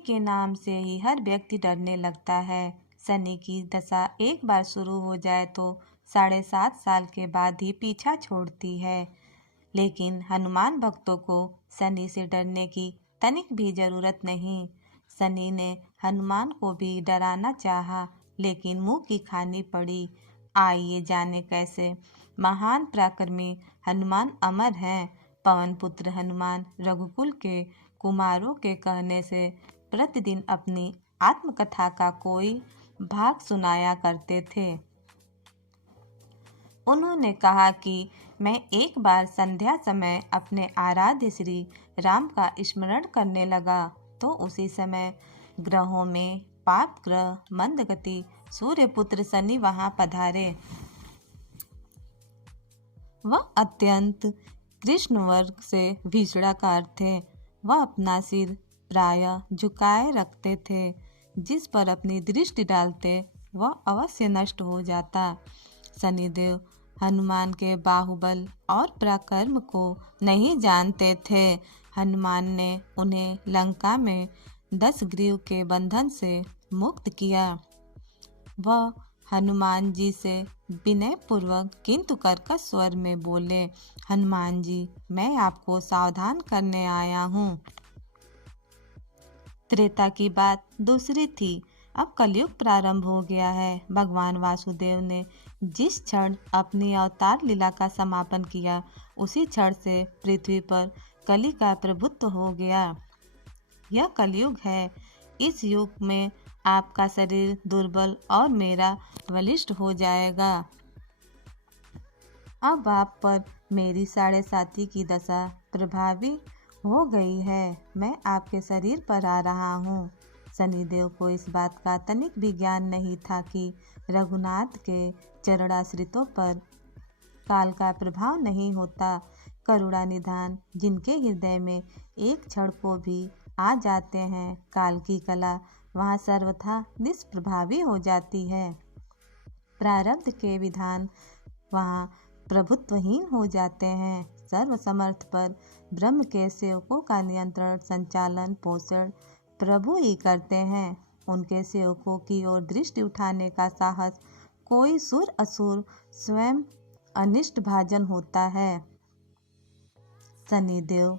के नाम से ही हर व्यक्ति डरने लगता है। शनि की दशा एक बार शुरू हो जाए तो 7.5 साल के बाद ही पीछा छोड़ती है। लेकिन हनुमान भक्तों को शनि से डरने की तनिक भी जरूरत नहीं। शनि ने हनुमान को भी डराना चाहा, लेकिन मुंह की खानी पड़ी। आइए जाने कैसे। महान पराक्रमी हनुमान अमर हैं। पवन पुत्र हनुमान रघुकुल के कुमारों के कहने से प्रतिदिन अपनी आत्मकथा का कोई भाग सुनाया करते थे। उन्होंने कहा कि मैं एक बार संध्या समय अपने आराध्य श्री राम का स्मरण करने लगा तो उसी समय ग्रहों में पाप ग्रह मंदगति सूर्यपुत्र शनि वहां पधारे। वह अत्यंत कृष्ण वर्ग से भीषणाकार थे। वह अपना सिर प्रायः झुकाए रखते थे। जिस पर अपनी दृष्टि डालते वह अवश्य नष्ट हो जाता। शनिदेव हनुमान के बाहुबल और पराक्रम को नहीं जानते थे। हनुमान ने उन्हें लंका में 10 ग्रीव के बंधन से मुक्त किया। वह हनुमान जी से विनय पूर्वक किंतु कर्कश स्वर में बोले, हनुमान जी, मैं आपको सावधान करने आया हूँ। त्रेता की बात दूसरी थी। अब कलयुग प्रारंभ हो गया है। भगवान वासुदेव ने जिस क्षण अपनी अवतार लीला का समापन किया उसी क्षण से पृथ्वी पर कली का प्रभुत्व हो गया। यह कलयुग है। इस युग में आपका शरीर दुर्बल और मेरा बलिष्ठ हो जाएगा। अब आप पर मेरी 7.5 की दशा प्रभावी हो गई है। मैं आपके शरीर पर आ रहा हूँ। शनिदेव को इस बात का तनिक भी ज्ञान नहीं था कि रघुनाथ के चरणाश्रितों पर काल का प्रभाव नहीं होता। करुणा निधान जिनके हृदय में एक क्षण को भी आ जाते हैं, काल की कला वहाँ सर्वथा निष्प्रभावी हो जाती है। प्रारब्ध के विधान वहाँ प्रभुत्वहीन हो जाते हैं। सर्वसमर्थ पर ब्रह्म के सेवकों का नियंत्रण, संचालन, पोषण प्रभु ही करते हैं। उनके सेवकों की ओर दृष्टि उठाने का साहस कोई सुर असुर स्वयं अनिष्ट भाजन होता है। शनिदेव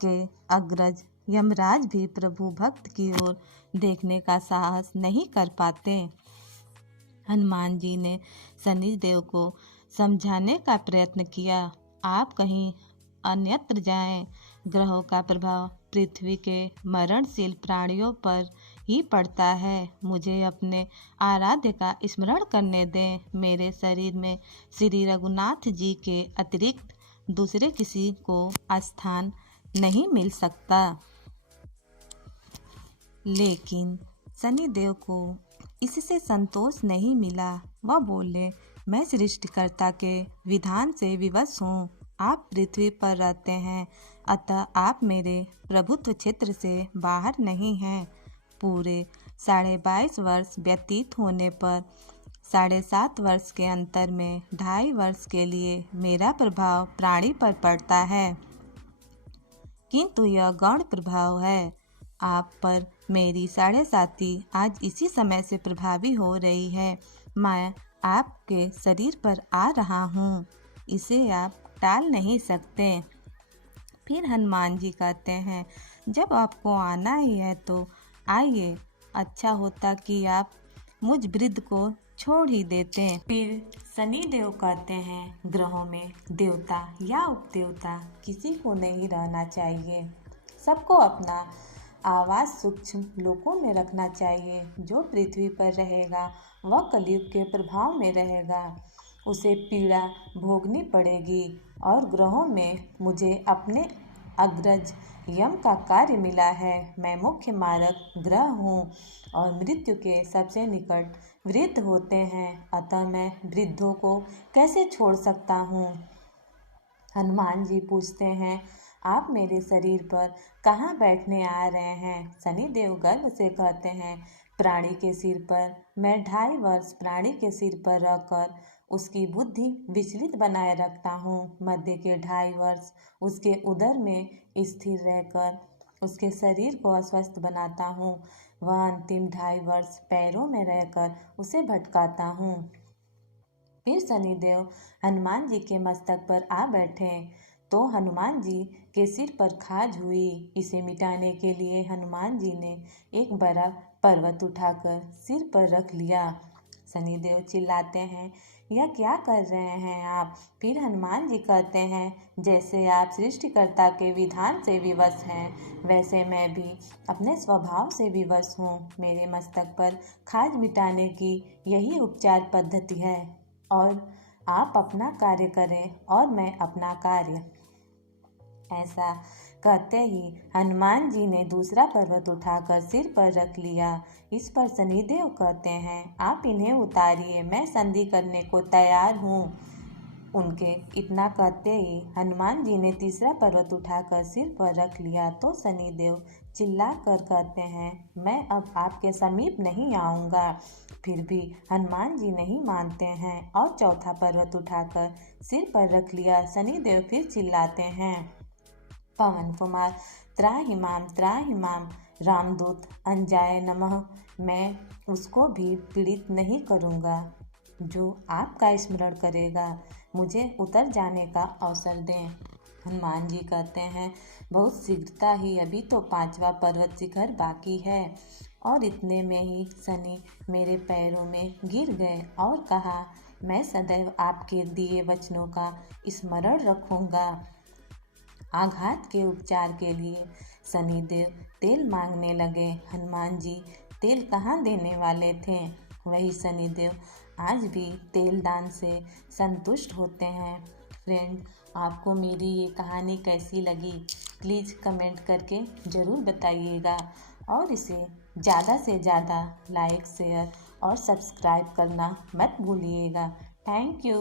के अग्रज यमराज भी प्रभु भक्त की ओर देखने का साहस नहीं कर पाते। हनुमान जी ने शनिदेव को समझाने का प्रयत्न किया। आप कहीं अन्यत्र जाएं। ग्रहों का प्रभाव पृथ्वी के मरणशील प्राणियों पर ही पड़ता है। मुझे अपने आराध्य का स्मरण करने दें। मेरे शरीर में श्री रघुनाथ जी के अतिरिक्त दूसरे किसी को स्थान नहीं मिल सकता। लेकिन शनिदेव को इससे संतोष नहीं मिला। वह बोले, मैं सृष्टिकर्ता के विधान से विवश हूँ। आप पृथ्वी पर रहते हैं, अतः आप मेरे प्रभुत्व क्षेत्र से बाहर नहीं हैं। पूरे 22.5 वर्ष व्यतीत होने पर 7.5 वर्ष के अंतर में 2.5 वर्ष के लिए मेरा प्रभाव प्राणी पर पड़ता है, किंतु यह गौण प्रभाव है। आप पर मेरी 7.5 आज इसी समय से प्रभावी हो रही है। मैं आपके शरीर पर आ रहा हूँ, इसे आप टाल नहीं सकते। फिर हनुमान जी कहते हैं, जब आपको आना ही है तो आइए। अच्छा होता कि आप मुझ वृद्ध को छोड़ ही देते। फिर शनिदेव कहते हैं, ग्रहों में देवता या उपदेवता किसी को नहीं रहना चाहिए। सबको अपना आवास सूक्ष्म लोकों में रखना चाहिए। जो पृथ्वी पर रहेगा वह कलयुग के प्रभाव में रहेगा। उसे पीड़ा भोगनी पड़ेगी। और ग्रहों में मुझे अपने अग्रज यम का कार्य मिला है। मैं मुख्य मारक ग्रह हूँ और मृत्यु के सबसे निकट वृद्ध होते हैं, अतः मैं वृद्धों को कैसे छोड़ सकता हूँ। हनुमान जी पूछते हैं, आप मेरे शरीर पर कहाँ बैठने आ रहे हैं। शनिदेव गर्व से कहते हैं, प्राणी के सिर पर। मैं 2.5 वर्ष प्राणी के सिर पर रहकर उसकी बुद्धि विचलित बनाए रखता हूँ। मध्य के 2.5 वर्ष उसके उदर में स्थिर रहकर उसके शरीर को अस्वस्थ बनाता हूँ। वह अंतिम 2.5 वर्ष पैरों में रहकर उसे भटकाता हूँ। फिर शनिदेव हनुमान जी के मस्तक पर आ बैठे तो हनुमान जी के सिर पर खाज हुई। इसे मिटाने के लिए हनुमान जी ने एक बड़ा पर्वत उठाकर सिर पर रख लिया। शनिदेव चिल्लाते हैं, यह क्या कर रहे हैं आप? फिर हनुमान जी कहते हैं, जैसे आप सृष्टिकर्ता के विधान से विवश हैं, वैसे मैं भी अपने स्वभाव से विवश हूँ। मेरे मस्तक पर खाज मिटाने की यही उपचार पद्धति है और आप अपना कार्य करें और मैं अपना कार्य। ऐसा कहते ही हनुमान जी ने दूसरा पर्वत उठाकर सिर पर रख लिया। इस पर शनिदेव कहते हैं, आप इन्हें उतारिए, मैं संधि करने को तैयार हूँ। उनके इतना कहते ही हनुमान जी ने तीसरा पर्वत उठाकर सिर पर रख लिया तो शनिदेव चिल्ला कर कहते हैं, मैं अब आपके समीप नहीं आऊँगा। फिर भी हनुमान जी नहीं मानते हैं और चौथा पर्वत उठाकर सिर पर रख लिया। शनिदेव फिर चिल्लाते हैं, पवन कुमार त्राहिमाम त्राहिमाम, रामदूत अंजाय नमः, मैं उसको भी पीड़ित नहीं करूँगा जो आपका स्मरण करेगा। मुझे उतर जाने का अवसर दें। हनुमान जी कहते हैं, बहुत शीघ्रता ही, अभी तो 5वां पर्वत शिखर बाकी है। और इतने में ही शनि मेरे पैरों में गिर गए और कहा, मैं सदैव आपके दिए वचनों का स्मरण रखूँगा। आघात के उपचार के लिए शनिदेव तेल मांगने लगे। हनुमान जी तेल कहाँ देने वाले थे? वही शनिदेव आज भी तेल दान से संतुष्ट होते हैं। फ्रेंड, आपको मेरी ये कहानी कैसी लगी? प्लीज़ कमेंट करके ज़रूर बताइएगा और इसे ज़्यादा से ज़्यादा लाइक, शेयर और सब्सक्राइब करना मत भूलिएगा। Thank you.